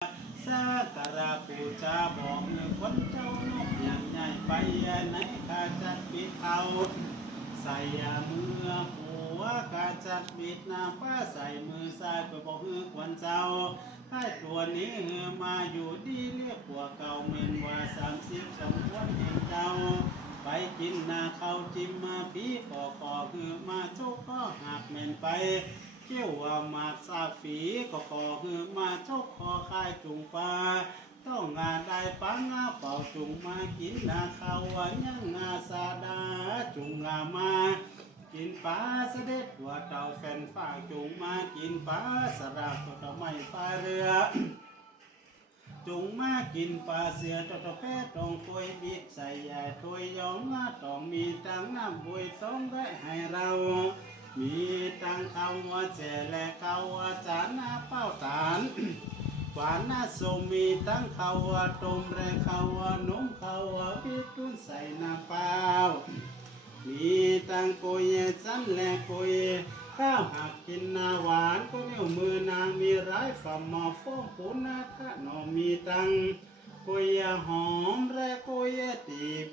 สักการะปูชาบอกเงินคนเจ้านกอย่างใหญ่ไปไหนข้าจัดปิดเอาใส่มือหัวข้าจัดปิดหน้าป้าใส่มือซ้ายไปบอกเงินควันเจ้าให้ตัวนี้มาอยู่ดีเรียกหัวเก่าเมนว่า30สมควรเองเจ้าไปกินนาเขาจิ้มมาพีก่อคือมาโชคก็หักเมนไปเกี่ยวว่ามาซาฝีก่อคือมาโชคคอคายจุงปลาต้องงานได้ปังงาเป่าจุงมากินนาเขาวันยังงาซาดาจุงงามากินปลาเสด็จหัวเต่าแฟนฝ้าจุงมากินปลาสระตัวเต่าไม่ฟ้าเรือจุงมากินปลาเสือตัวแพะตองควยบิดใส่ใหญ่ถวยยองต้องมีตังน้ำบุยต้องได้ให้เรามีตังเขาว่าแจและเขาว่าจานหน้าเป้าตานหวานหน้าสมมีตั้งเขาว่าต้มแรงเขาว่านมเขาว่าบิดตุ้นใส่น้ำเปล่ามีตังกุยจันและกุยข้าวหักกินนาหวานก็นิ้วมือนางมีร้ายฝ่าหมอฟ้องปูนาข้าหนอมีตังกุยหอมและกุยตีบ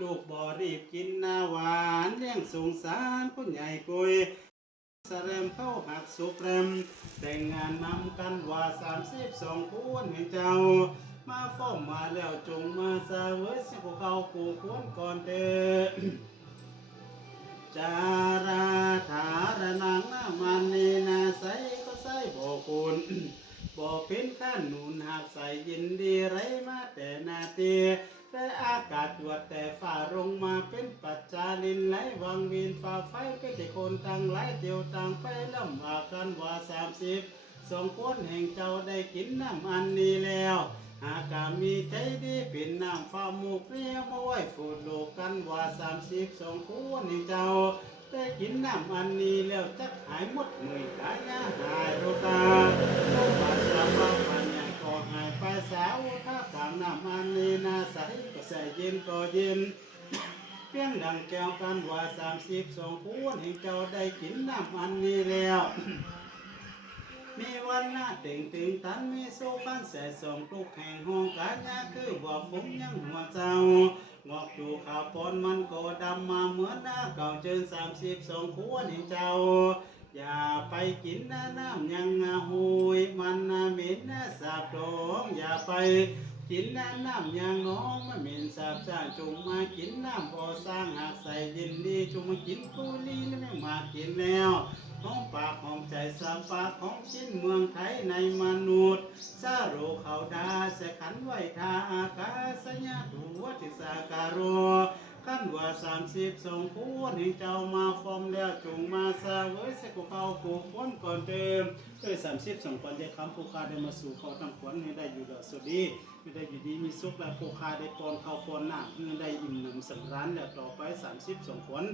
ลูกบ่อรีบกินนาหวานเลี้ยงสงสารผู้ใหญ่กุยสแรมเข้าหักสุแรมแต่งงานนำกันว่า32คนให้เจ้ามาฟ้องมาแล้วจงมาสาเวสิพวกเขากูควรก่อนเถิดจาราธารนังนามันนีนาใสก็ใสบ่คุณบ่เป็นขั้นหนุนหากใส่ยินดีไรมาแต่นาทีแต่อากาศตรวจแต่ฝ่าลงมาเป็นปัจจานินไหลวังวินฝ่าไฟก็จะคนต่างไหลเดียวต่างไปลำว่ากันว่า30คนแห่งเจ้าได้กินน้ำอันนี้แล้วหากมีใจดีเป็นน้ำฟ้ามุกเรียมาไว้ฝูดโลกกันว่า32คนแห่งเจ้าได้กินน้ำอันนี้แล้วจักหายหมดหน่วยกายาหายโรคาโรคบาดเจ็บปัญญาก็หายไปสาวถ้ากางน้ำอันนี้น่าใสก็ใส่เย็นก็เย็นเพียงดังแก้วกันว่า32คนแห่งเจ้าได้กินน้ำอันนี้แล้วมีวันหน้าตึงตันมีโซกันแสส่งทุกแห่งห้องกาญาคือว่าผมยังหัวเจ้างอกอยู่ข่าวปนมันก็ดำมาเหมือนหน้าเก่าเจน32คนแห่งเจ้าอย่าไปกินน้ำยังหุยมันเหม็นสาบตองอย่าไปกินน้ำยังน้องมันเหม็นสาบซ่านจงมากินน้ำบ่อสร้างหากใส่ยินดีจงมากินกุลีแล้วไม่มากินแล้วห้องปากห้องใจสามปากของชิ้นเมืองไทยในมนุษย์ซาโรเขาดาเสขันไว้ทาอากาศญาตัวทิสาการโรขั้นว่า32คนให้เจ้ามาฟอมแล้วจงมาซาเว้ยเสกุเขากูคนก่อนเดิมด้วย32คนได้คำผู้ค้าได้มาสู่เขาทำขวัญให้ได้อยู่ดอกสวัสดีไม่ได้อยู่ดีมีสุขและผู้ค้าได้ปอนเขาปอนหน้าเพื่อได้อิ่มหนำสำราญแล้วต่อไป32คน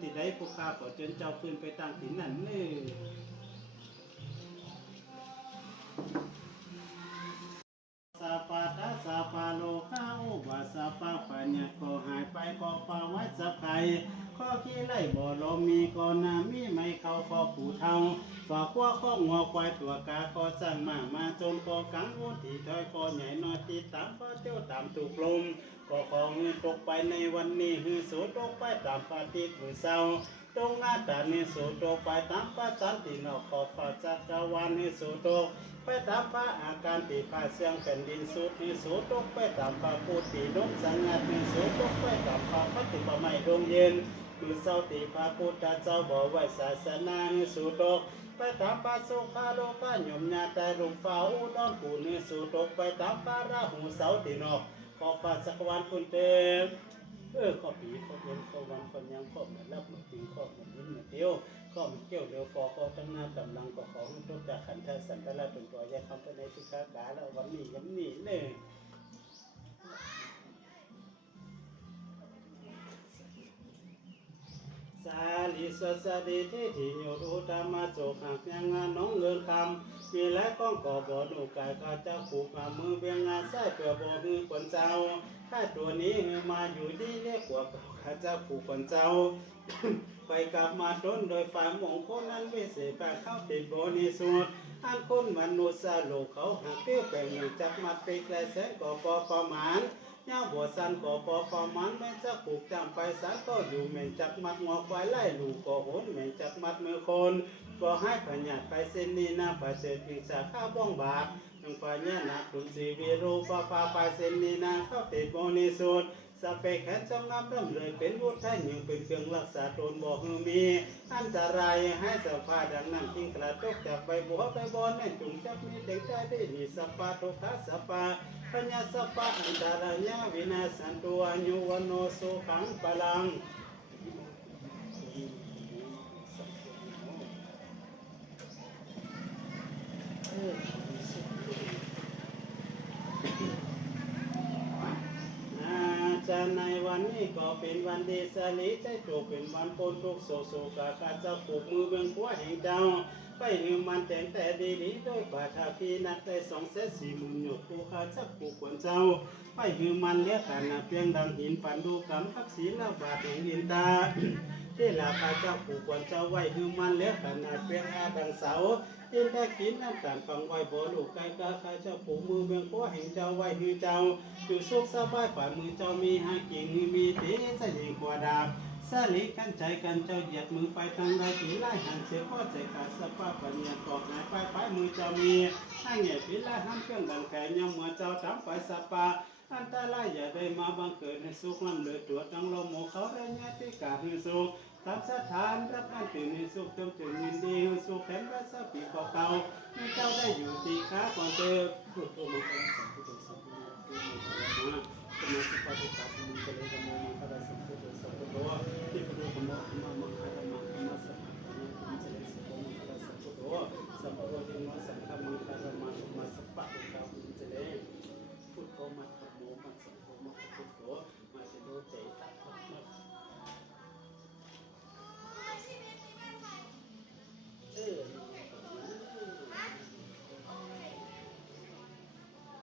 ที่ได้ผู้ค้าขอเชิญเจ้าขึ้นไปตั้งถิ่นนั่นเลยสาปาตาสาปาโลกาอุบาสาปาปัญญาก็หายไปก็ปาวัดสับไก่ข้อขี้ไล่บ่ลมมีก็นามีไม่เข้าฟอผู้เท่าฝากว่าข้องอควายตัวกาก็สั่งมาจนก็กังวลที่ถอยก็ใหญ่น้อยที่ตามก็เที่ยวตามถูกลมก็ของตกไปในวันนี้หือสูตกไปตามปฏิทินเศร้าตรงหน้าตานี่สูตกไปตามพระจันทร์ที่นอกขอบฟ้าจักรวาลนี่สูตกไปตามพระอาการที่พาเสียงแผ่นดินสูตรนี่สูตกไปตามพระพุทธินกสังกัดนี่สูตกไปตามพระปฏิบัติไม่ดงเย็นมือเศร้าที่พระพุทธเจ้าบอกไว้ศาสนานี่สูตกไปตามพระสุภาโลกาหยมญาแต่ลุงฟ้าอุดรกูนี่สูตกไปตามพระราหูเสาที่นอกขอบฟ้าจักรวาลคุณเต็มข้อปีข้อเย็นข้อวันข้อยังข้อเหมือนรับหมดปีข้อเหมือนยิ้มเหมือนเดียวข้อมันเกี่ยวเร็วฟอข้อตั้งหน้ากำลังก็ขอให้ทุกจากขันธ์สันตละเป็นตัวแยกคำไปในทุกการาแล้ววันนี้ย้ำนี่เลยสาลิสสดีที่ที่โยดูธรรมะโจหักยังงานน้องเงินคำมีและก้องก่อบ่อดูกายข้าเจ้าผูกมือเบียงงานใส่เกลือบ่อมือคนเจ้าถ้าตัวนี้มาอยู่ดีเรียกว่าข้าเจ้าผูกคนเจ้าไปกลับมาต้นโดยฝ่ายมงคลนั้นวิเศษแปลเข้าติดโบนิสุด อันคนมนุษย์สาโลกเขาหากเปี้ยแปลงหนึ่งจักมัดปีกและแสนก่อปอประมาณเงาบัวสันก่อปอประมาณแม่นจะปลูกจำไปสารก็อยู่เหม็นจักมัดงอกไว้ไล่ลูกก่อโหนเหม็นจักมัดมือคนก็ให้พญาไปเส้นนี้นะประเสริฐปิงสาข้าบ้องบาปนังพญานาคุนสีวีรูปะปาไปเส้นนี้นะเข้าติดโมนิสุดสเปกแขนจ้องงามร่ำเลยเป็นวุฒิยังเป็นเครื่องรักษาตนบอกมีอันตรายให้สภาดังนั้นทิ้งกระตกจากใบบัวใบบอนในจุงจับมีเด็กใจได้มีสปาตุขาสปาปัญญาสปาอันตรายวินาสันตัวยุวโนสุขังพลังจะในวันนี้ก็เป็นวันดีสลิใจโจเป็นวันโกนทุกโศกโศกาข้าเจ้าผูกมือเบื้องขวาแห่งเจ้าไปหนึ่งมันแต่งแต่ดีๆด้วยบาทาพีนักได้240,000หยดผู้ข้าเจ้าผูกขวัญเจ้าไปหนึ่งมันเลี้ยกันนะเพียงดังหินปันดูกำพักศีลบาทแห่งลินตาที่ลาข้าเจ้าผูกขวัญเจ้าไว้หนึ่งมันเลี้ยกันนะเพียงอาดังเสายินได้กินน้ำตาลฟังไว้บ่ลูกไก่กาข้าเจ้าผูกมือเบื้องขวาแห่งเจ้าไว้หือเจ้าอยู่สุขสบายฝ่ามือเจ้ามีหากินมีตีจะยิ่งกว่าดาบสลิกันใจกันเจ้าเหยียดมือไปทางใดผีไล่หันเสียข้อใจขาดสภาพปัญญาตอกไหนไปมือเจ้ามีให้เหยียดผีไล่หันเครื่องดังแก่ย่อมเมื่อเจ้าทำไปสปาอันตรายอย่าได้มาบังเกิดในสุขลำเลือตัวจังลมโมเขาได้ญาติกาหึสุขทำสถานรับการตื่นในสุขจงถึงยินดีสุขแข็งรักษาปีเก่าๆให้เจ้าได้อยู่ที่ขาก่อนเติบพุทโธมังคลังสัมพุทโธสัมพุทโธมังคลังสมาธิปัจจุบันมุขเลยธรรมมังคลังสัมพุทโธสัมพุทโธที่พุทโธธรรมะธรรมมังคลังมังคลังสัมพุทโธมังคลังสัมพุทโธสัมพุทโธสัมพุทโธธรรมะสังฆมังคลังมังคลังสัพพะ